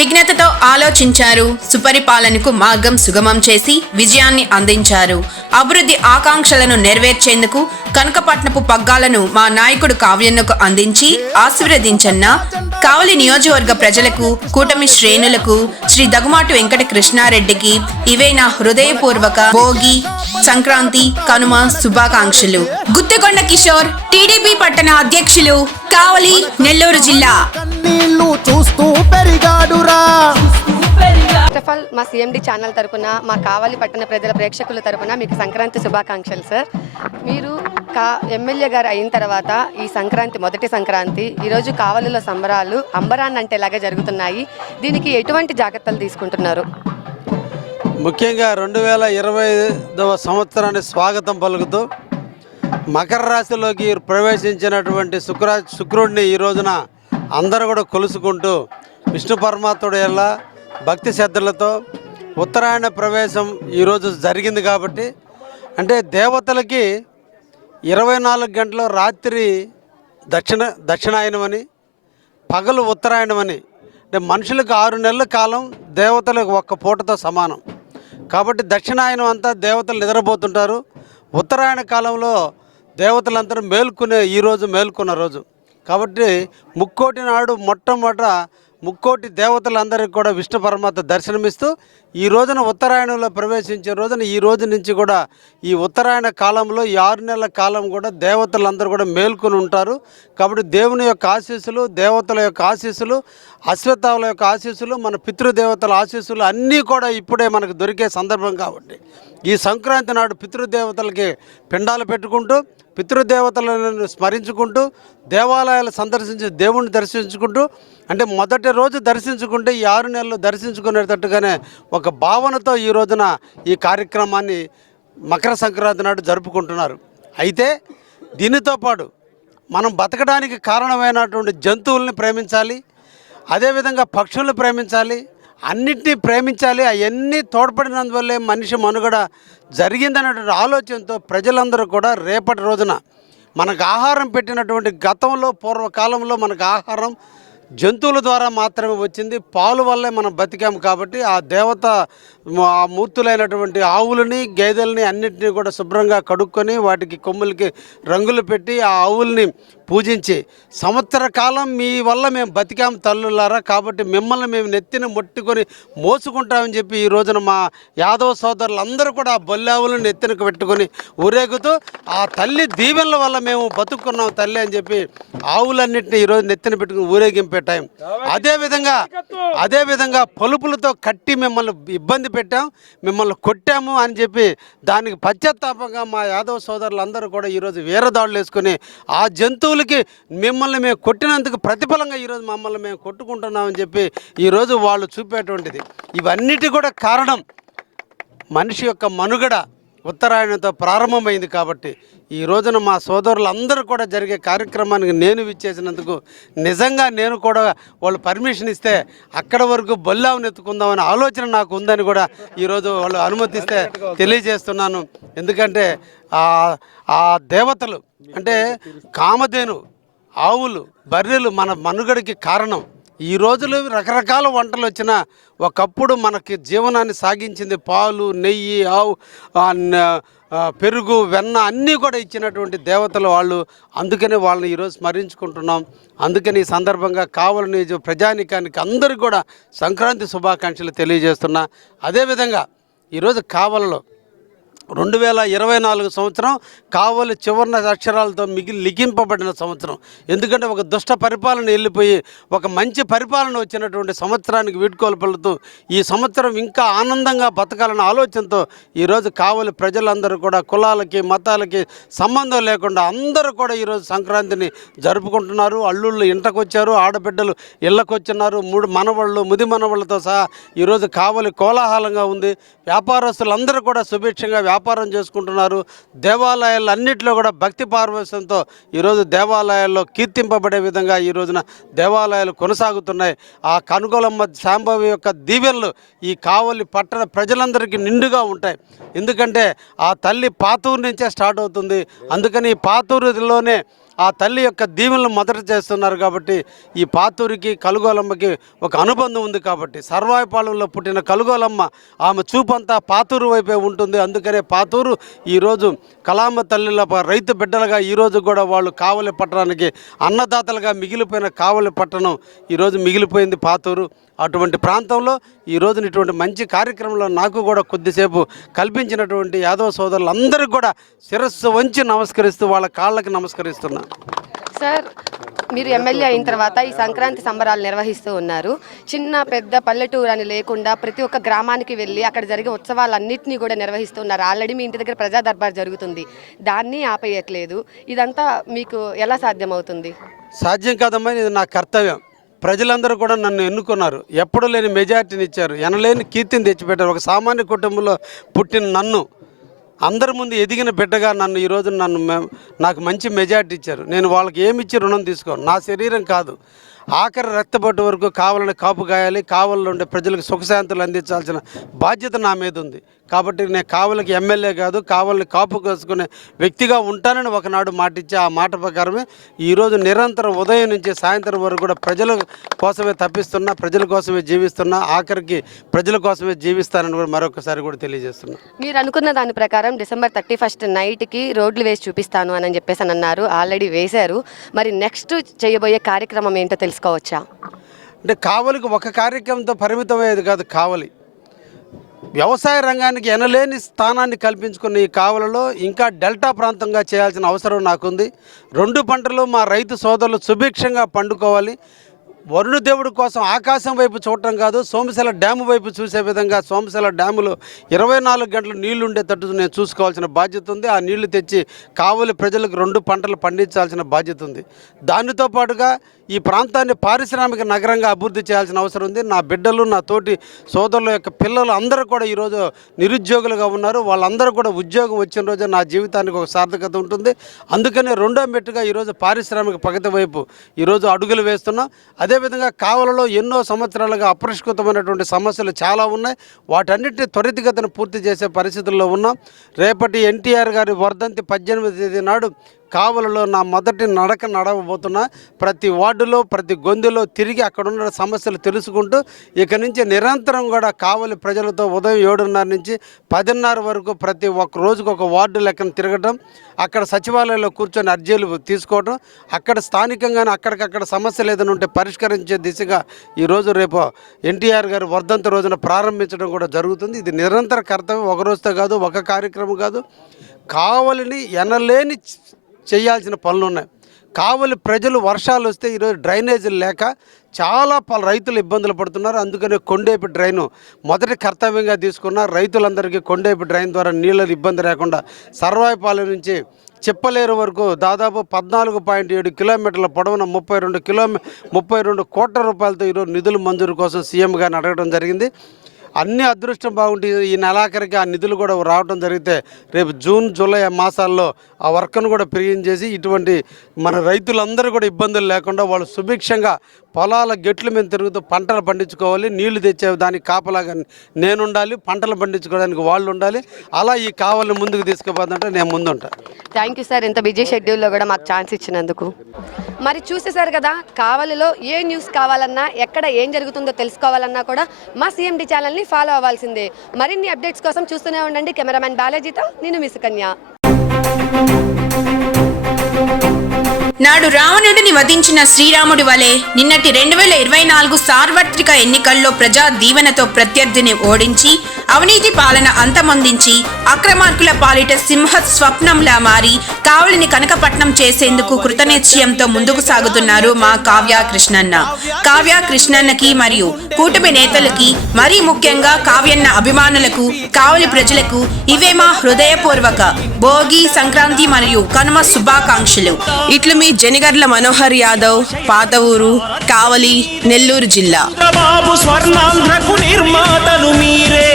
విజ్ఞతతో ఆలోచించారు. సుపరిపాలనకు మార్గం సుగమం చేసి విజయాన్ని అందించారు. అభివృద్ధి ఆకాంక్షలను నెరవేర్చేందుకు కనకపట్నపు పగ్గాలను మా నాయకుడు కావ్యన్నకు అందించి ఆశీర్వదించన్న కావలి నియోజకవర్గ ప్రజలకు, కూటమి శ్రేణులకు, శ్రీ దగుమాటి వెంకట కృష్ణారెడ్డికి ఇవే నా హృదయపూర్వక భోగి, సంక్రాంతి, కనుమ శుభాకాంక్షలు. గుత్తెకొండ కిషోర్, టీడీపీ పట్టణ అధ్యక్షులు, కావలి, నెల్లూరు జిల్లా. మా సిఎండి ఛానల్ తరపున, మా కావలి పట్టణ ప్రజల ప్రేక్షకుల తరపున మీకు సంక్రాంతి శుభాకాంక్షలు సార్. మీరు ఎమ్మెల్యే గారు అయిన తర్వాత ఈ సంక్రాంతి మొదటి సంక్రాంతి, ఈరోజు కావలిలో సంబరాలు అంబరాన్ని అంటేలాగా జరుగుతున్నాయి. దీనికి ఎటువంటి జాగ్రత్తలు తీసుకుంటున్నారు? ముఖ్యంగా 2025వ సంవత్సరాన్ని స్వాగతం పలుకుతూ మకర రాశిలోకి ప్రవేశించినటువంటి శుక్రుడిని ఈ రోజున అందరూ కూడా కొలుసుకుంటూ విష్ణు పరమాత్ముడు ఎలా భక్తి శ్రద్ధలతో ఉత్తరాయణ ప్రవేశం ఈరోజు జరిగింది. కాబట్టి అంటే దేవతలకి 24 గంటల రాత్రి దక్షిణాయనమని, పగలు ఉత్తరాయణమని. అంటే మనుషులకు 6 నెలల కాలం దేవతలకు ఒక్క పూటతో సమానం. కాబట్టి దక్షిణాయనం అంతా దేవతలు నిద్రపోతుంటారు. ఉత్తరాయణ కాలంలో దేవతలందరూ మేల్కొన్న రోజు. కాబట్టి ముక్కోటి నాడు మొట్టమొదట ముక్కోటి దేవతలందరికీ కూడా విష్ణు పరమాత్మ దర్శనమిస్తూ ఈ రోజున ఉత్తరాయణంలో ప్రవేశించే రోజున ఈ రోజు నుంచి కూడా ఈ ఉత్తరాయణ కాలంలో ఈ 6 నెలల కాలం కూడా దేవతలందరూ కూడా మేల్కొని ఉంటారు. కాబట్టి దేవుని యొక్క ఆశీస్సులు, దేవతల యొక్క ఆశీస్సులు, అశ్వత్థావుల యొక్క ఆశీస్సులు, మన పితృదేవతల ఆశీస్సులు అన్నీ కూడా ఇప్పుడే మనకు దొరికే సందర్భం. కాబట్టి ఈ సంక్రాంతి నాడు పితృదేవతలకి పిండాలు పెట్టుకుంటూ, పితృదేవతలను స్మరించుకుంటూ, దేవాలయాలు సందర్శించి దేవుణ్ణి దర్శించుకుంటూ, అంటే మొదటి రోజు దర్శించుకుంటే ఈ 6 నెలలు దర్శించుకునేటట్టుగానే ఒక భావనతో ఈ రోజున ఈ కార్యక్రమాన్ని మకర సంక్రాంతి నాడు జరుపుకుంటున్నారు. అయితే దీనితో పాటు మనం బతకడానికి కారణమైనటువంటి జంతువుల్ని ప్రేమించాలి, అదేవిధంగా పక్షుల్ని ప్రేమించాలి, అన్నిటినీ ప్రేమించాలి. అవన్నీ తోడ్పడినందువల్లే మనిషి మనుగడ జరిగిందనేటువంటి ఆలోచనతో ప్రజలందరూ కూడా రేపటి రోజున మనకు ఆహారం పెట్టినటువంటి గతంలో పూర్వకాలంలో మనకు ఆహారం జంతువుల ద్వారా మాత్రమే వచ్చింది. పాలు వల్లే మనం బతికాము. కాబట్టి ఆ దేవత ఆ మూర్తులైనటువంటి ఆవులని, గేదెలని అన్నింటినీ కూడా శుభ్రంగా కడుక్కొని వాటికి కొమ్ములకి రంగులు పెట్టి ఆ ఆవుల్ని పూజించి సంవత్సర కాలం మీ వల్ల మేము బతికాము తల్లులారా, కాబట్టి మిమ్మల్ని మేము నెత్తిని ముట్టుకొని మోసుకుంటామని చెప్పి ఈ రోజున మా యాదవ సోదరులందరూ కూడా ఆ బొల్లావులను నెత్తినకు పెట్టుకొని ఊరేగుతూ ఆ తల్లి దీవెనల వల్ల మేము బతుకున్నాం తల్లి అని చెప్పి ఆవులన్నింటినీ ఈరోజు నెత్తిన పెట్టుకుని ఊరేగింపు పెట్టాం. అదేవిధంగా పలుపులతో కట్టి మిమ్మల్ని ఇబ్బంది పెట్టాం, మిమ్మల్ని కొట్టాము అని చెప్పి దానికి పశ్చాత్తాపంగా మా యాదవ సోదరులందరూ కూడా ఈరోజు వీరదాడులు వేసుకొని ఆ జంతువులకి మిమ్మల్ని మేము కొట్టినందుకు ప్రతిఫలంగా ఈరోజు మమ్మల్ని మేము కొట్టుకుంటున్నామని చెప్పి ఈరోజు వాళ్ళు చూపేటువంటిది. ఇవన్నిటి కూడా కారణం మనిషి యొక్క మనుగడ ఉత్తరాయణంతో ప్రారంభమైంది. కాబట్టి ఈ రోజున మా సోదరులందరూ కూడా జరిగే కార్యక్రమానికి నేను విచ్చేసినందుకు నిజంగా నేను కూడా వాళ్ళు పర్మిషన్ ఇస్తే అక్కడ వరకు బొల్లావుని ఎత్తుకుందామనే ఆలోచన నాకు ఉందని కూడా ఈరోజు వాళ్ళు అనుమతిస్తే తెలియజేస్తున్నాను. ఎందుకంటే ఆ దేవతలు అంటే కామధేను, ఆవులు, బర్రెలు మన మనుగడకి కారణం. ఈ రోజులు రకరకాల వంటలు వచ్చినా ఒకప్పుడు మనకి జీవనాన్ని సాగించింది పాలు, నెయ్యి, ఆవు, పెరుగు, వెన్న అన్నీ కూడా ఇచ్చినటువంటి దేవతలు వాళ్ళు. అందుకనే వాళ్ళని ఈరోజు స్మరించుకుంటున్నాం. అందుకని ఈ సందర్భంగా కావలి ప్రజానికానికి అందరికీ కూడా సంక్రాంతి శుభాకాంక్షలు తెలియజేస్తున్నా. అదేవిధంగా ఈరోజు కావలిలో 2024 సంవత్సరం కావలి చివరి అక్షరాలతో లిఖింపబడిన సంవత్సరం. ఎందుకంటే ఒక దుష్ట పరిపాలన వెళ్ళిపోయి ఒక మంచి పరిపాలన వచ్చినటువంటి సంవత్సరానికి వీడ్కోలు పలుకుతూ ఈ సంవత్సరం ఇంకా ఆనందంగా బతకాలన్న ఆలోచనతో ఈరోజు కావలి ప్రజలందరూ కూడా కులాలకి, మతాలకి సంబంధం లేకుండా అందరూ కూడా ఈరోజు సంక్రాంతిని జరుపుకుంటున్నారు. అల్లుళ్ళు ఇంటకొచ్చారు, ఆడబిడ్డలు ఇళ్ళకొచ్చున్నారు, మనవళ్ళు, ముది మనవళ్ళతో సహా ఈరోజు కావలి కోలాహలంగా ఉంది. వ్యాపారస్తులందరూ కూడా సుభిక్షంగా వ్యాపారం చేసుకుంటున్నారు. దేవాలయాలు అన్నింటిలో కూడా భక్తి పార్వశంతో ఈరోజు దేవాలయాల్లో కీర్తింపబడే విధంగా ఈ రోజున దేవాలయాలు కొనసాగుతున్నాయి. ఆ కనుగోలమ్మ శాంభవి యొక్క దీవెనలు ఈ కావలి పట్టణ ప్రజలందరికీ నిండుగా ఉంటాయి. ఎందుకంటే ఆ తల్లి పాతూరు నుంచే స్టార్ట్ అవుతుంది. అందుకని పాతూరులోనే ఆ తల్లి యొక్క దీవెనలు మొదట చేస్తున్నారు. కాబట్టి ఈ పాతూరికి కలుగోలమ్మకి ఒక అనుబంధం ఉంది. కాబట్టి సర్వాయిపాలెంలో పుట్టిన కలుగోలమ్మ ఆమె చూపంతా పాతూరు వైపే ఉంటుంది. అందుకనే పాతూరు ఈరోజు కలామ తల్లిల రైతు బిడ్డలుగా ఈరోజు కూడా వాళ్ళు కావలి పట్టణానికి అన్నదాతలుగా మిగిలిపోయిన కావలి పట్టణం ఈరోజు మిగిలిపోయింది పాతూరు. అటువంటి ప్రాంతంలో ఈరోజు ఇటువంటి మంచి కార్యక్రమంలో నాకు కూడా కొద్దిసేపు కల్పించినటువంటి యాదవ సోదరులందరికీ కూడా శిరస్సు వంచి నమస్కరిస్తూ వాళ్ళ కాళ్ళకి నమస్కరిస్తున్నా. సార్, మీరు ఎమ్మెల్యే అయిన తర్వాత ఈ సంక్రాంతి సంబరాలు నిర్వహిస్తూ ఉన్నారు. చిన్న పెద్ద పల్లెటూరు అని లేకుండా ప్రతి ఒక్క గ్రామానికి వెళ్ళి అక్కడ జరిగే ఉత్సవాలన్నింటినీ కూడా నిర్వహిస్తున్నారు. ఆల్రెడీ మీ ఇంటి దగ్గర ప్రజా దర్బార్ జరుగుతుంది, దాన్ని ఆపేయట్లేదు. ఇదంతా మీకు ఎలా సాధ్యమవుతుంది? సాధ్యం కాదమ్మా, ఇది నా కర్తవ్యం. ప్రజలందరూ కూడా నన్ను ఎన్నుకున్నారు, ఎప్పుడు లేని మెజార్టీని ఇచ్చారు, ఎనలేని కీర్తిని తెచ్చిపెట్టారు. ఒక సామాన్య కుటుంబంలో పుట్టిన నన్ను అందరి ముందు ఎదిగిన బిడ్డగా నన్ను ఈరోజు నాకు మంచి మెజార్టీ ఇచ్చారు. నేను వాళ్ళకి ఏమి ఇచ్చి రుణం తీసుకోను. నా శరీరం కాదు, ఆఖరి రక్తపట్టు వరకు కావాలని కాపు గాయాలి, కావలిలో ఉండే ప్రజలకు సుఖశాంతులు అందించాల్సిన బాధ్యత నా మీద ఉంది. కాబట్టి నేను కావలికి ఎమ్మెల్యే కాదు, కావలిని కాపు కాసుకునే వ్యక్తిగా ఉంటానని ఒకనాడు మాటిచ్చి ఆ మాట ప్రకారమే ఈరోజు నిరంతరం ఉదయం నుంచి సాయంత్రం వరకు కూడా ప్రజల కోసమే తప్పిస్తున్నా, ప్రజల కోసమే జీవిస్తున్నా, ఆఖరికి ప్రజల కోసమే జీవిస్తానని కూడా మరొకసారి కూడా తెలియజేస్తున్నా. మీరు అనుకున్న దాని ప్రకారం December 31 నైట్కి రోడ్లు వేసి చూపిస్తాను అని చెప్పేసి అన్నారు. ఆల్రెడీ వేశారు. మరి నెక్స్ట్ చేయబోయే కార్యక్రమం ఏంటో తెలుసుకోవచ్చా? అంటే కావలికి ఒక కార్యక్రమంతో పరిమితమయ్యేది కాదు. కావలి వ్యవసాయ రంగానికి ఎనలేని స్థానాన్ని కల్పించుకున్న ఈ కావలిలో ఇంకా డెల్టా ప్రాంతంగా చేయాల్సిన అవసరం నాకుంది. 2 పంటలు మా రైతు సోదరులు సుభిక్షంగా పండుకోవాలి. వరుణదేవుడి కోసం ఆకాశం వైపు చూడటం కాదు, సోమశిల డ్యాము వైపు చూసే విధంగా సోమశిల డ్యాములో 24 గంటలు నీళ్లు ఉండేటట్టు నేను చూసుకోవాల్సిన బాధ్యత ఉంది. ఆ నీళ్లు తెచ్చి కావలి ప్రజలకు 2 పంటలు పండించాల్సిన బాధ్యత ఉంది. దానితో పాటుగా ఈ ప్రాంతాన్ని పారిశ్రామిక నగరంగా అభివృద్ధి చేయాల్సిన అవసరం ఉంది. నా బిడ్డలు, నా తోటి సోదరుల యొక్క పిల్లలు అందరూ కూడా ఈరోజు నిరుద్యోగులుగా ఉన్నారు. వాళ్ళందరూ కూడా ఉద్యోగం వచ్చిన రోజు నా జీవితానికి ఒక సార్థకత ఉంటుంది. అందుకనే రెండో మెట్టుగా ఈరోజు పారిశ్రామిక ప్రగతి వైపు ఈరోజు అడుగులు వేస్తున్నాం. అదేవిధంగా కావలిలో ఎన్నో సంవత్సరాలుగా అపరిష్కృతమైనటువంటి సమస్యలు చాలా ఉన్నాయి. వాటన్నిటిని త్వరితగతిన పూర్తి చేసే పరిస్థితుల్లో ఉన్నాం. రేపటి ఎన్టీఆర్ గారి వర్ధంతి 18వ తేదీ నాడు కావలిలో నా మొదటి నడవబోతున్నా. ప్రతి వార్డులో ప్రతి గొంతులో తిరిగి అక్కడ ఉన్న సమస్యలు తెలుసుకుంటూ ఇక నుంచి నిరంతరం కూడా కావలి ప్రజలతో ఉదయం 7:30 నుంచి 10:30 వరకు ప్రతి ఒక్క రోజుకు ఒక వార్డు లెక్కన తిరగటం, అక్కడ సచివాలయంలో కూర్చొని అర్జీలు తీసుకోవడం, అక్కడ స్థానికంగానే అక్కడికక్కడ సమస్యలు ఏదైనా ఉంటే పరిష్కరించే దిశగా ఈరోజు రేపు ఎన్టీఆర్ గారి వర్ధంతి రోజున ప్రారంభించడం కూడా జరుగుతుంది. ఇది నిరంతర కర్తవ్యం, ఒక రోజుతో కాదు, ఒక కార్యక్రమం కాదు. కావలిని ఎనలేని చేయాల్సిన పనులు ఉన్నాయి. కావలి ప్రజలు వర్షాలు వస్తే ఈరోజు డ్రైనేజీలు లేక చాలా రైతులు ఇబ్బందులు పడుతున్నారు. అందుకనే కొండేపి డ్రైను మొదటి కర్తవ్యంగా తీసుకున్న రైతులందరికీ కొండేపి డ్రైన్ ద్వారా నీళ్ళ ఇబ్బంది లేకుండా సర్వాయిపాలెం నుంచి చిప్పలేరు వరకు దాదాపు 14.7 కిలోమీటర్ల పొడవున 32 కోట్ల రూపాయలతో ఈరోజు నిధుల మంజూరు కోసం సీఎం గారిని అడగడం జరిగింది. అన్ని అదృష్టం బాగుంటే ఈ నెలాఖరికి ఆ నిధులు కూడా రావడం జరిగితే రేపు జూన్ జూలై మాసాల్లో ఆ వర్క్ను కూడా చేసి ఇటువంటి మన రైతులందరూ కూడా ఇబ్బందులు లేకుండా వాళ్ళు సుభిక్షంగా పొలాల గెట్ల మీద తిరుగుతూ పంటలు పండించుకోవాలి. నీళ్లు తెచ్చే దానికి కాపలాగా నేను ఉండాలి, పంటలు పండించుకోవడానికి వాళ్ళు ఉండాలి. అలా ఈ కావలిని ముందుకు తీసుకుపోతుంటే నేను ముందుంటా. థ్యాంక్ యూ సార్, ఇంత బిజీ షెడ్యూల్లో కూడా మాకు ఛాన్స్ ఇచ్చినందుకు. మరి చూసేశారు కదా, కావలిలో ఏ న్యూస్ కావాలన్నా, ఎక్కడ ఏం జరుగుతుందో తెలుసుకోవాలన్నా కూడా మా CMD ఛానల్ని ఫాలో అవ్వాల్సిందే. మరిన్ని అప్డేట్స్ కోసం చూస్తూనే ఉండండి. కెమెరామెన్ బాలాజీతో నేను మీ సుకన్య. నాడు రావణుడిని వధించిన శ్రీరాముడి వలె నిన్నటి 2024 సార్వత్రిక ఎన్నికల్లో ప్రజా దీవెనతో ప్రత్యర్థిని ఓడించి అవినీతి పాలన అంతమొందించి అక్రమార్కుల పాలిట సింహ స్వప్నంలా మారి కావలిని కనకపట్నం చేసేందుకు కృతనిశ్చయంతో ముందుకు సాగుతున్నారు మా కావ్య కృష్ణన్న. కావ్య కృష్ణన్నకి మరియు కూటమి నేతలకి, మరీ ముఖ్యంగా కావ్యన్న అభిమానులకు, కావలి ప్రజలకు ఇవే మా హృదయపూర్వక భోగి, సంక్రాంతి మరియు కనుమ శుభాకాంక్షలు. ఇట్లు మీ జనిగర్ల మనోహర్ యాదవ్, పాత ఊరు, కావలి, నెల్లూరు జిల్లా. బాబు స్వర్ణాంధ్రకు నిర్మాతలు మీరే.